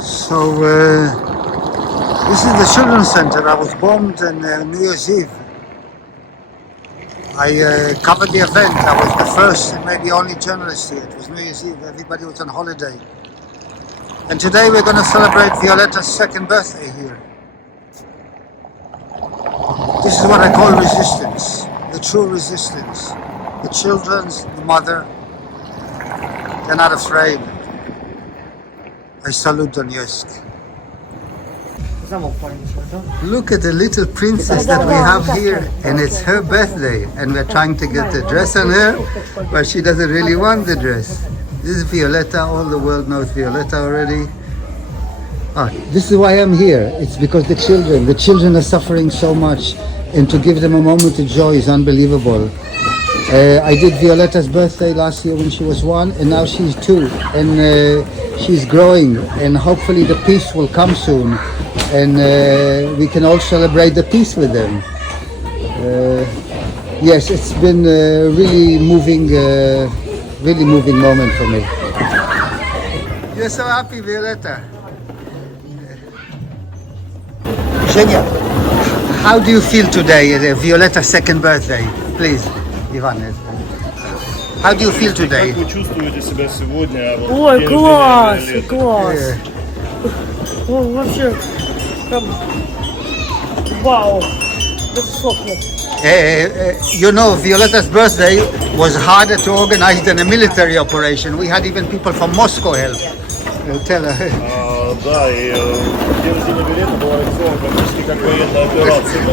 So this is the children's center. I was bombed on New Year's Eve. I covered the event. I was the first and maybe only journalist here. It was New Year's Eve. Everybody was on holiday. And today we're going to celebrate Violeta's second birthday here. This is what I call resistance. The true resistance. The children's, the mother. They're not afraid. I salute Donetsk. Look at the little princess that we have here, and it's her birthday, and we're trying to get the dress on her, but she doesn't really want the dress. This is Violeta. All the world knows Violeta already. This is why I'm here. It's because the children are suffering so much, and to give them a moment of joy is unbelievable. I did Violeta's birthday last year when she was 1, and now she's 2, and she's growing, and hopefully the peace will come soon, and we can all celebrate the peace with them. Yes, it's been a really moving moment for me. You're so happy, Violeta. Zhenya, how do you feel today, Violeta's second birthday? Please, Ivan. How do you feel today? Как вы чувствуете себя сегодня? Ой, класс, класс. Вообще, прям, вау, сохнет. You know, Violeta's birthday was harder to organize than a military operation. We had even people from Moscow help. Tell her. Да, и день рождения Violeta был организован практически как военная операция. Мы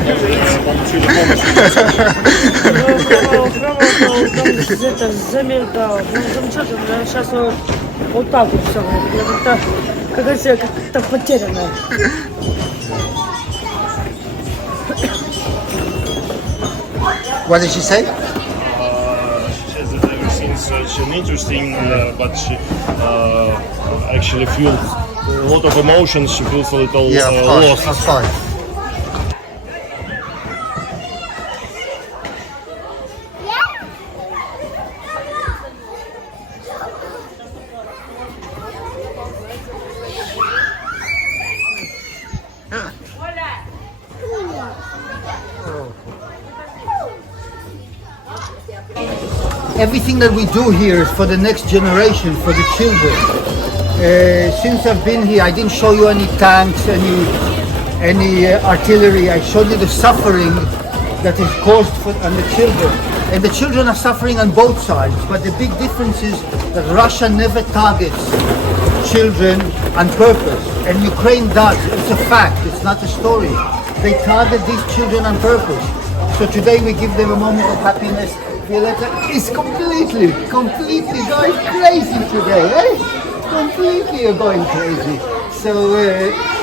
получили помощь. Это замеркало, замечательно. Сейчас вот так вот все. Как-то потеряно. What did she say? She says that everything's such an interesting, but she actually feels a lot of emotions. She feels a little lost. Of course. Everything that we do here is for the next generation, for the children. Since I've been here, I didn't show you any tanks, any artillery. I showed you the suffering that is caused on the children. And the children are suffering on both sides. But the big difference is that Russia never targets children on purpose. And Ukraine does. It's a fact. It's not a story. They target these children on purpose. So today we give them a moment of happiness. Violeta is completely going crazy today, eh? Completely going crazy. So,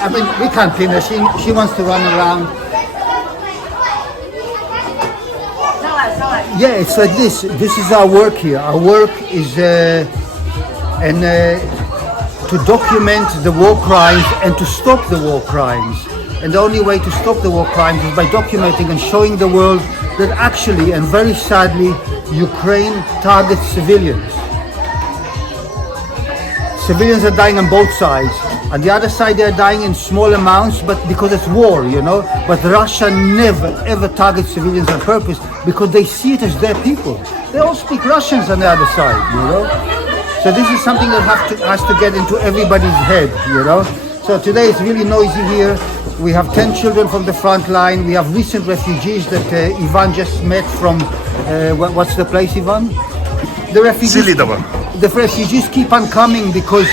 I mean, we can't pin her. She wants to run around. Yeah, it's like this. This is our work here. Our work is to document the war crimes and to stop the war crimes. And the only way to stop the war crimes is by documenting and showing the world that actually, and very sadly, Ukraine targets civilians. Civilians are dying on both sides. On the other side, they are dying in small amounts, but because it's war, you know. But Russia never, ever targets civilians on purpose because they see it as their people. They all speak Russians on the other side, you know. So this is something that has to get into everybody's head, you know. So today it's really noisy here. We have 10 children from the front line. We have recent refugees that Ivan just met from, what's the place, Ivan? The refugees keep on coming because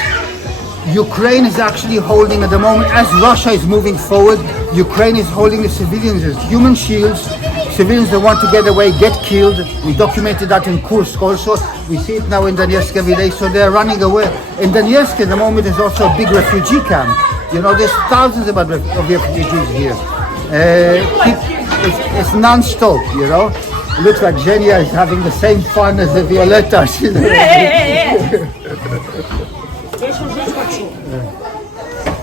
Ukraine is actually holding at the moment, as Russia is moving forward, Ukraine is holding the civilians as human shields. Civilians that want to get away get killed. We documented that in Kursk also. We see it now in Donetsk every day, so they're running away. In Donetsk at the moment is also a big refugee camp. You know, there's thousands of refugees here. It's non-stop, you know. It looks like Zhenya is having the same fun as the Violeta.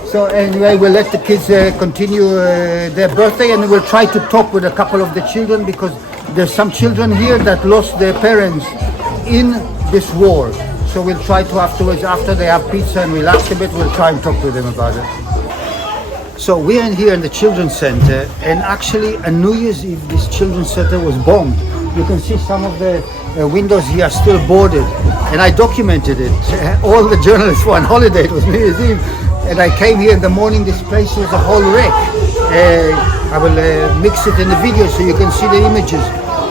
So anyway, we'll let the kids continue their birthday, and we'll try to talk with a couple of the children because there's some children here that lost their parents in this war. So So we'll try to afterwards, after they have pizza and relax a bit, we'll try and talk to them about it. So we're in here in the Children's Center, and actually on New Year's Eve this Children's Center was bombed. You can see some of the windows here are still boarded, and I documented it. All the journalists were on holiday, it was New Year's Eve, and I came here in the morning, this place was a whole wreck. I will mix it in the video so you can see the images.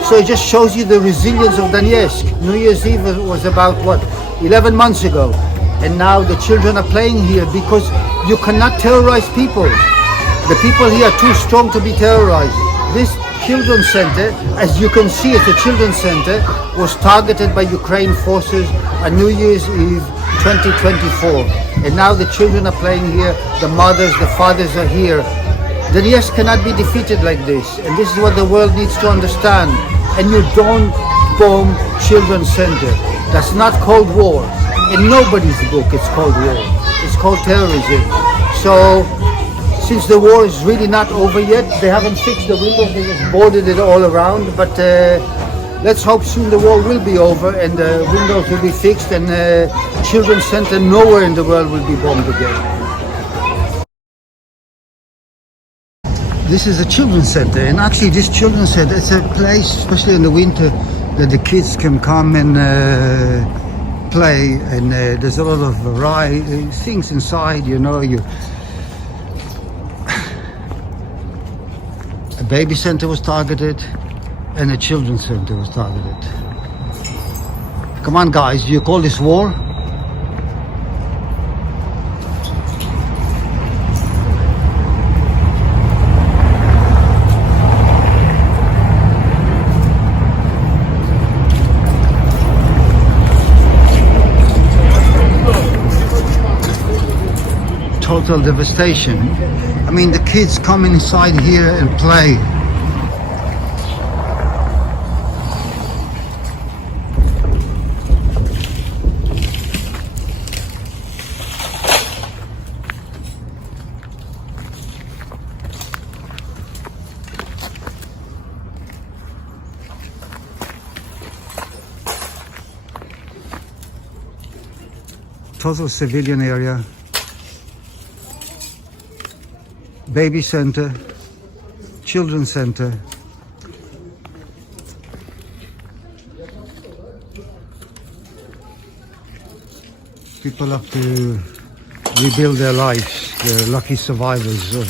So it just shows you the resilience of Donetsk. New Year's Eve was about, what, 11 months ago. And now the children are playing here because you cannot terrorize people. The people here are too strong to be terrorized. This children's center, as you can see, it's a children's center, was targeted by Ukraine forces on New Year's Eve 2024. And now the children are playing here, the mothers, the fathers are here. Donetsk cannot be defeated like this, and this is what the world needs to understand. And you don't bomb children's center. That's not Cold War. In nobody's book it's Cold War. It's called terrorism. So since the war is really not over yet, they haven't fixed the windows, they just boarded it all around. But let's hope soon the war will be over and the windows will be fixed, and children's center nowhere in the world will be bombed again. This is a children's center, and actually this children's center, it's a place, especially in the winter, that the kids can come and play, and there's a lot of variety things inside, you know. A baby center was targeted, and a children's center was targeted. Come on guys, do you call this war? Total devastation. I mean, the kids come inside here and play. Total civilian area. Baby center, children's center. People have to rebuild their lives. The lucky survivors of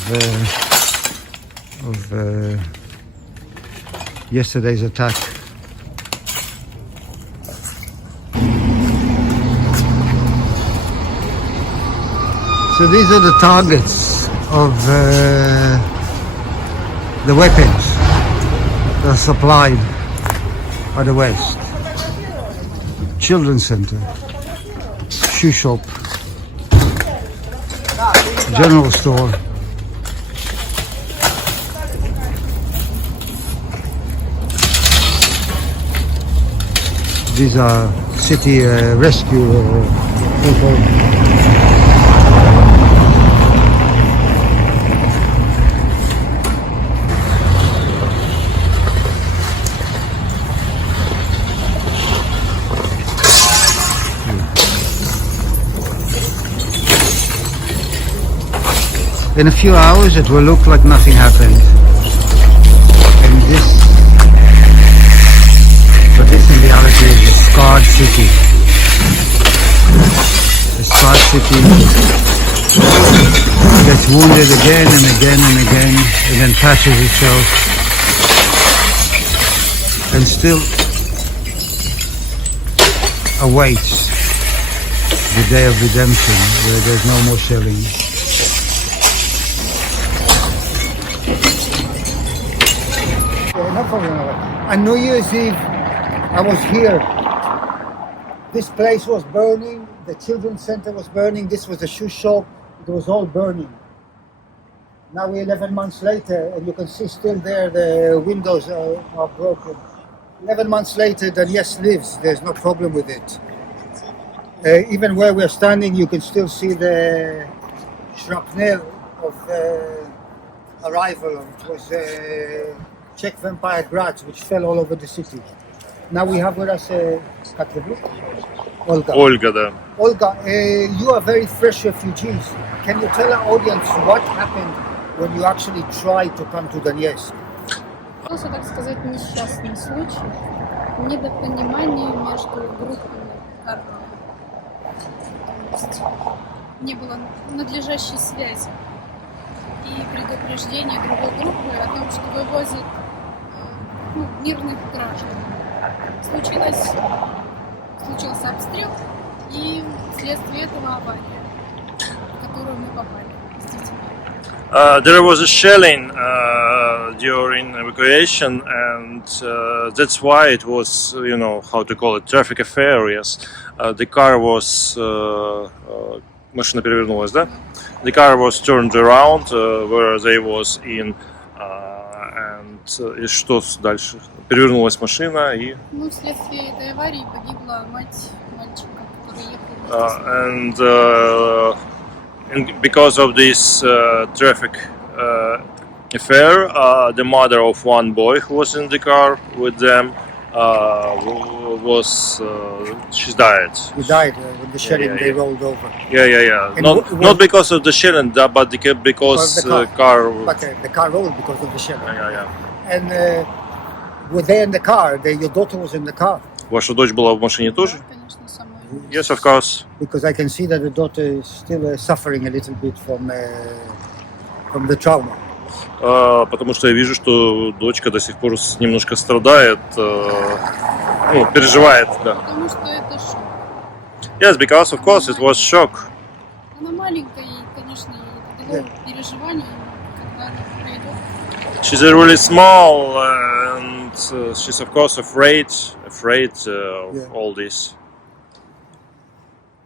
yesterday's attack. So these are the targets of the weapons that are supplied by the West. Children's center, shoe shop, general store. These are city rescue people. In a few hours it will look like nothing happened. And but this in reality is a scarred city. A scarred city gets wounded again and again and again, and then patches itself. And still awaits the day of redemption, where there's no more shelling. On New Year's Eve, I was here. This place was burning, the children's center was burning, this was a shoe shop, it was all burning. Now we're 11 months later, and you can see still there the windows are broken. 11 months later, Donetsk lives, there's no problem with it. Even where we're standing, you can still see the shrapnel of arrival. It was Czech vampire grats which fell all over the city. Now we have with us Olga. Ольга, да. Olga, you are very fresh refugees. Can you tell our audience what happened when you actually tried to come to Donetsk? Просто, так сказать, несчастный случай, недопонимание между группами армии. То есть не было надлежащей связи и предупреждения другой группы о том, что вывозят мирных граждан. Случился обстрел и вследствие этого авария, в которую мы попали с детьми. There was a shelling during evacuation, and that's why it was, how to call it, traffic affair. Yes, the car was машина перевернулась, да? The car was turned around where they was in, and и что дальше? Перевернулась машина и. Вследствие этой аварии погибла мать мальчика, который ехал. And because of this traffic affair, the mother of one boy who was in the car with them she died. You died with the shelling. They rolled over. Yeah. And Not because of the shelling, but because the car. But the car rolled because of the shelling. Yeah. And were they in the car? Your daughter was in the car. Ваша дочь была в машине тоже? Конечно, со мной. Yes, of course. Because I can see that the daughter is still suffering a little bit from the trauma. Потому что я вижу, что дочка до сих пор немножко страдает, переживает, да. Потому что это шок. Yes, because of course it was shock. Она маленькая, и, конечно, ей это переживание, когда она пройдет. She's really small, and she's of course afraid of all this.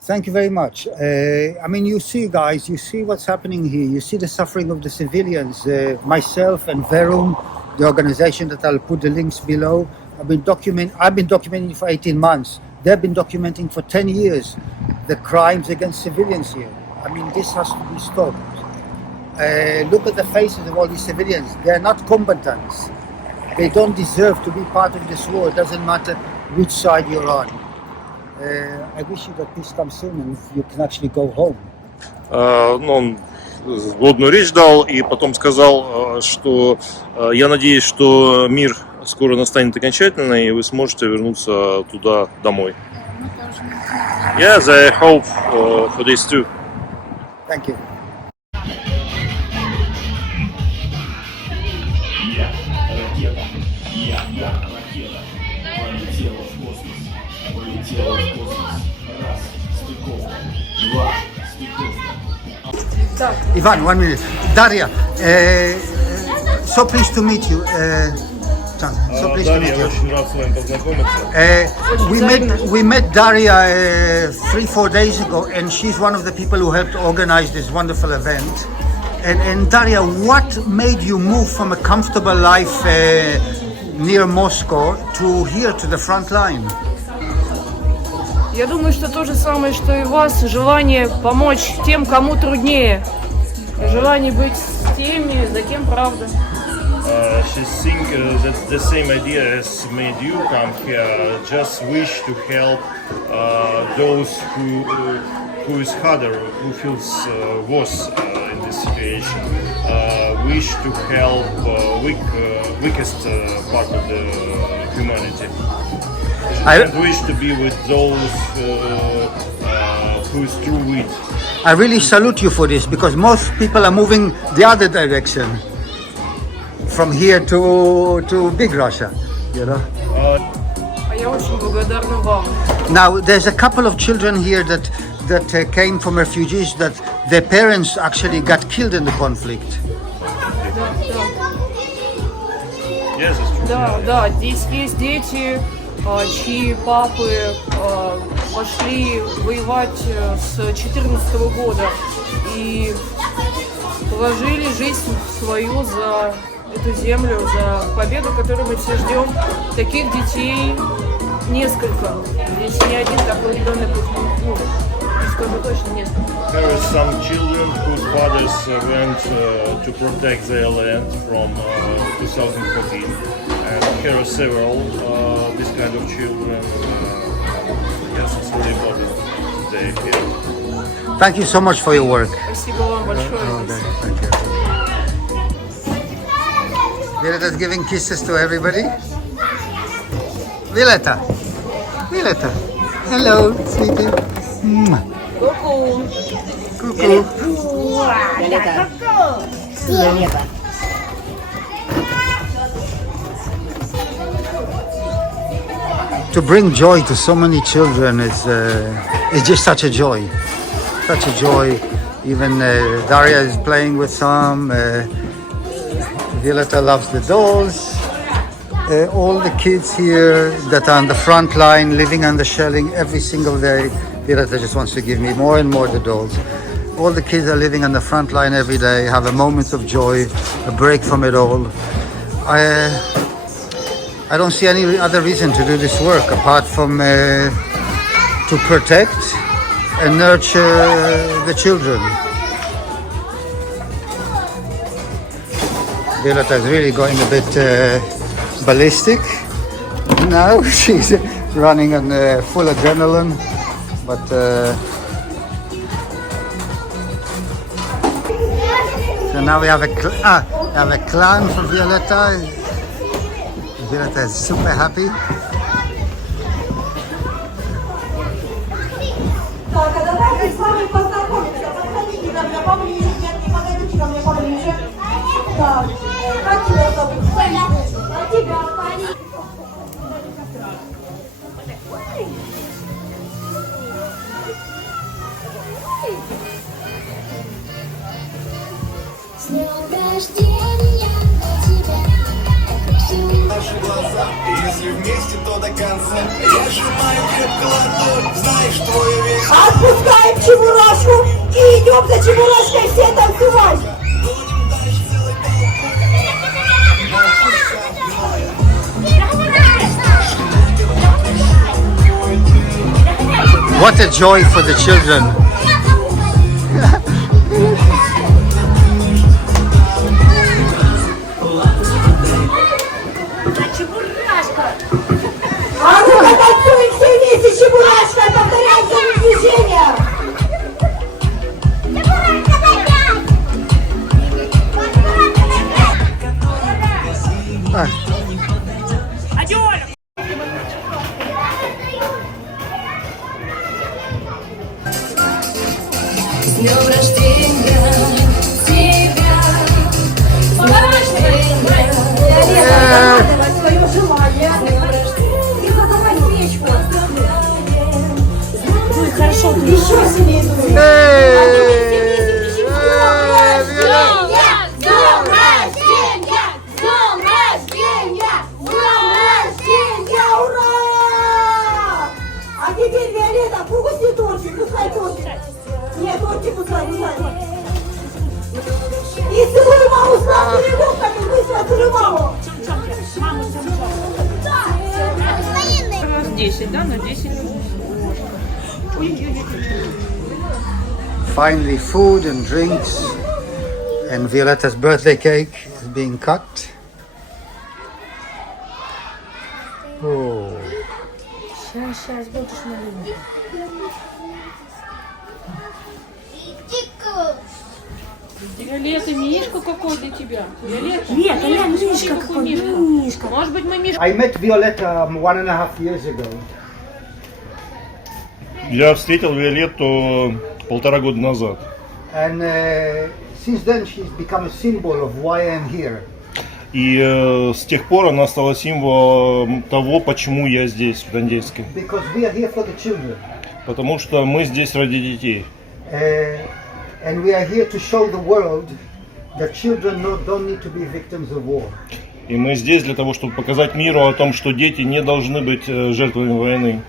Thank you very much. You see, guys, you see what's happening here. You see the suffering of the civilians. Myself and Verum, the organization that I'll put the links below, I've been documenting for 18 months. They've been documenting for 10 years the crimes against civilians here. This has to be stopped. Look at the faces of all these civilians. They are not combatants. They don't deserve to be part of this war. It doesn't matter which side you're on. I wish you that peace comes soon and you can actually go home. Он вводную речь дал и потом сказал, что я надеюсь, что мир скоро настанет окончательно и вы сможете вернуться туда домой. Yes, I hope for this too. Thank you. Ivan, 1 minute. Daria, so pleased to meet you. So pleased to meet you. Очень рад с вами познакомиться. We met Daria 3-4 days ago, and she's one of the people who helped organize this wonderful event. And Daria, what made you move from a comfortable life near Moscow to here to the front line? Я думаю, что то же самое, что и вас, желание помочь тем, кому труднее, желание быть с теми, за кем правда. She think that's the same idea as made you come here. Just wish to help those who is harder, who feels worse in this situation. Wish to help weakest part of the humanity. And wish to be with those who is true weak. I really salute you for this because most people are moving the other direction, from here to big Russia, А я очень благодарна вам. Now, there's a couple of children here that came from refugees that their parents actually got killed in the conflict. Yes, it's true. Да, здесь есть дети, чьи папы пошли воевать с 2014 года и положили жизнь свою за эту землю, за победу, которую мы все ждем. Таких детей несколько. Здесь не один такой ребенок, скажу точно, несколько. There are some children whose fathers went to protect their land from 2014, and here are several. this kind of children. Yes, it's really important they here. Thank you so much for your work. Спасибо вам большое. Thank you. Violeta's giving kisses to everybody. Violeta. Violeta. Hello, sweetie. Ку-ку. Cuckoo. To bring joy to so many children is just such a joy. Such a joy. Even Daria is playing with some. Violeta loves the dolls. All the kids here that are on the front line, living under shelling every single day. Violeta just wants to give me more and more the dolls. All the kids are living on the front line every day, have a moment of joy, a break from it all. I don't see any other reason to do this work apart from to protect and nurture the children. Violeta is really going a bit ballistic now. She's running on full adrenaline, but so now we have a clown for Violeta. Violeta is super happy. Наши глаза, если вместе, то до конца. Я сжимаю крепко ладонь, знаешь, твой век. Отпускаем чебурашку и идем за чебурашкой все танцевать. Гоним дальше целый полк. What a joy for the children. А ну-ка танцуем все вместе чебурашкой, повторяем за движение. С днем рождения тебя! С днем рождения! Загадывай свое желание. С днем рождения! И задавай свечку. Ну и хорошо, еще сильнее дуй. Ура! А теперь, Виолетта, пусти тортик, пускай тортик. Нет, тортик пускай. И целуй маму, сладкими губками, быстро целуй маму. 10, да? На 10. Finally, food and drinks, and Violeta's birthday cake is being cut. Oh. Сейчас будешь маленький. Виолетта, мишка какой для тебя? Виолетта? Нет, я мишка какой, мишка. Может быть, мы мишка? I met Violeta 1.5 years ago. Я встретил Виолетту 1,5 года назад. And since then she's become a symbol of why I'm here. И с тех пор она стала символом того, почему я здесь, в Донецке. Because we are here for the children. Потому что мы здесь ради детей. And we are here to show the world that children don't need to be victims of war. И мы здесь для того, чтобы показать миру о том, что дети не должны быть жертвами войны.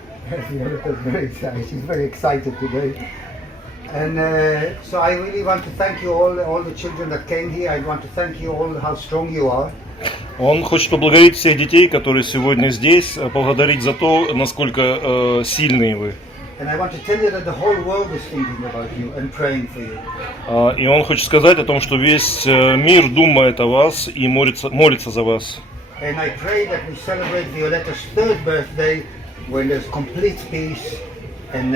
She's very excited today. And so I really want to thank you all the children that came here. I want to thank you all how strong you are. Он хочет поблагодарить всех детей, которые сегодня здесь, поблагодарить за то, насколько сильные вы. And I want to tell you that the whole world is thinking about you and praying for you. И он хочет сказать о том, что весь мир думает о вас и молится за вас. And I pray that we celebrate Violeta's third birthday when there's complete peace and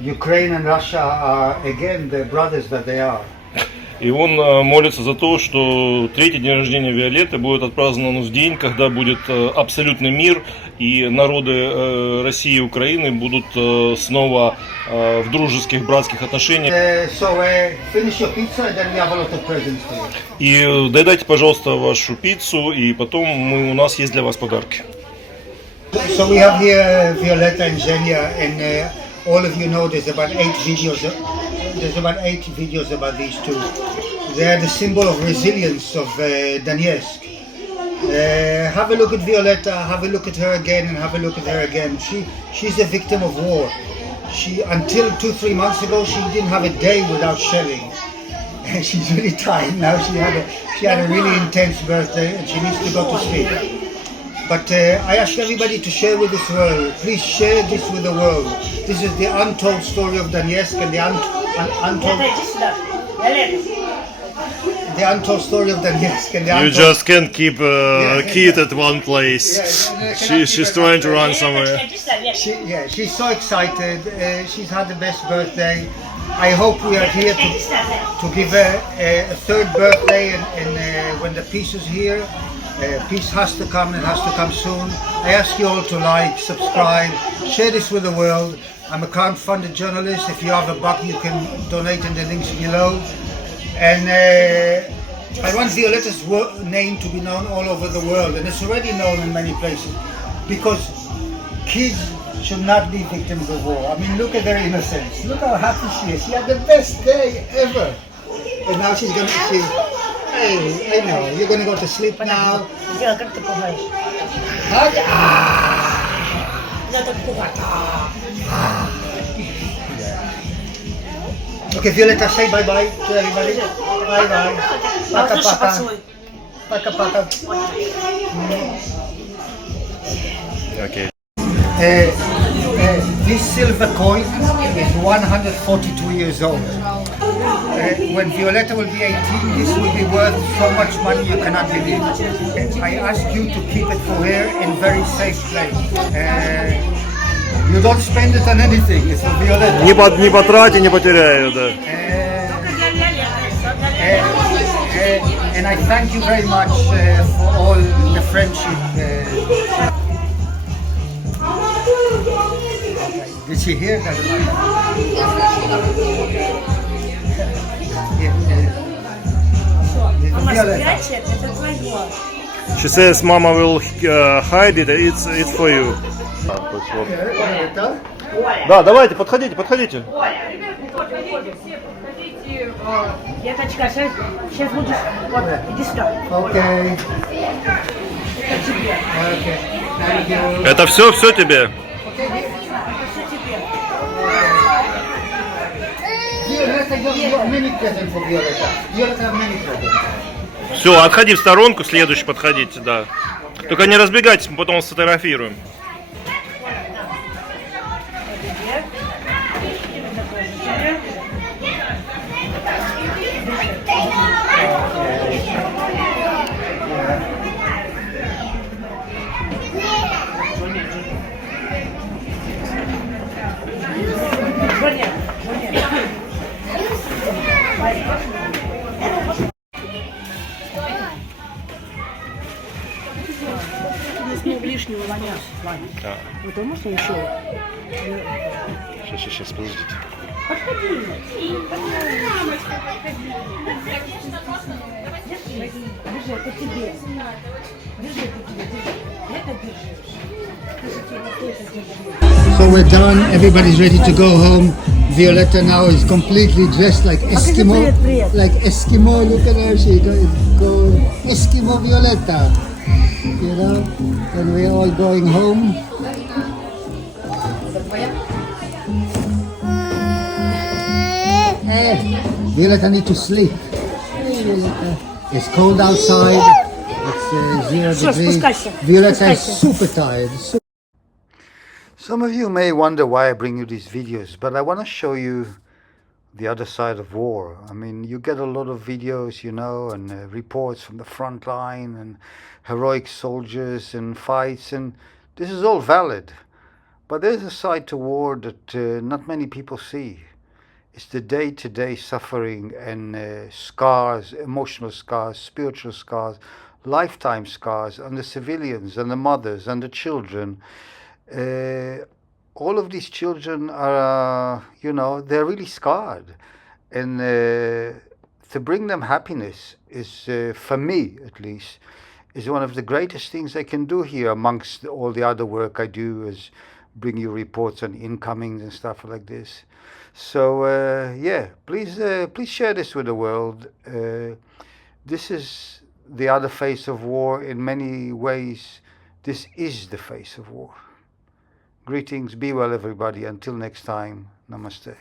Ukraine and Russia are again the brothers that they are. И он молится за то, что третий день рождения Виолетты будет отпразднован в день, когда будет абсолютный мир, и народы России и Украины будут снова в дружеских, братских отношениях. Finish your pizza and then we have a lot of presents for you. И доедайте, пожалуйста, вашу пиццу, и потом у нас есть для вас подарки. So we have here Violeta and Zhenya, and all of you know there's about 8 videos. There's about 8 videos about these two. They are the symbol of resilience of Donetsk. Have a look at Violeta, have a look at her again, and have a look at her again. She's a victim of war. Until 2-3 months ago, she didn't have a day without shelling. She's really tired now. She had a really intense birthday, and she needs to go to sleep. But I ask everybody to share with this world. Please share this with the world. This is the untold story of Donetsk and the untold story of Donetsk and the You untold... just can't keep a kid at one place. She's trying to run somewhere. She's so excited. She's had the best birthday. I hope we are here to give her a third birthday, and when the peace is here, peace has to come, and has to come soon. I ask you all to like, subscribe, share this with the world. I'm a crowdfunded journalist. If you have a buck, you can donate in the links below. And I want Violeta's name to be known all over the world, and it's already known in many places, because kids should not be victims of war. I mean, look at their innocence. Look how happy she is. She had the best day ever. And now she's going to... Hey, I know, you're going to go to sleep now. Hug? Okay, Violeta, say bye-bye to everybody. Bye-bye. Paka-paka. Paka-paka. Okay. This silver coin is 142 years old. When Violeta will be 18, this will be worth so much money you cannot believe. I ask you to keep it for her in very safe place. You don't spend it on anything, it's for Violeta. Не потрати, не потеряю, да. And I thank you very much for all the friendship. Did she hear that? She says Mama will hide it, it's for you. Да, давайте, подходите. Подходите, Деточка, сейчас будешь, вот, иди сюда. Okay. Это тебе. Okay. Thank you. Это все тебе? Violeta, you have many presents for Violeta. Violeta have many presents. Все, отходи в сторонку, следующий подходите, да. Только не разбегайтесь, мы потом сфотографируем. Лишнего воняет. Да. Потому что еще. Сейчас, подождите. Подходи. Держи, это тебе. Держи, это тебе. Это держи. So we're done, everybody's ready to go home. Violeta now is completely dressed like Eskimo. Like Eskimo, look at her, she go Eskimo Violeta. You know, and we're all going home. Violeta need to sleep. Violeta. It's cold outside. It's 0 degrees. Violeta is super tired. Some of you may wonder why I bring you these videos, but I want to show you the other side of war. I mean, you get a lot of videos, you know, and reports from the front line and heroic soldiers and fights, and this is all valid. But there's a side to war that not many people see. It's the day-to-day suffering and scars, emotional scars, spiritual scars, lifetime scars on the civilians and the mothers and the children. All of these children are, you know, they're really scarred. And to bring them happiness is, for me at least, is one of the greatest things I can do here amongst all the other work I do, is bring you reports on incomings and stuff like this. So yeah, please share this with the world. This is the other face of war. In many ways, this is the face of war. Greetings, be well everybody. Until next time, namaste.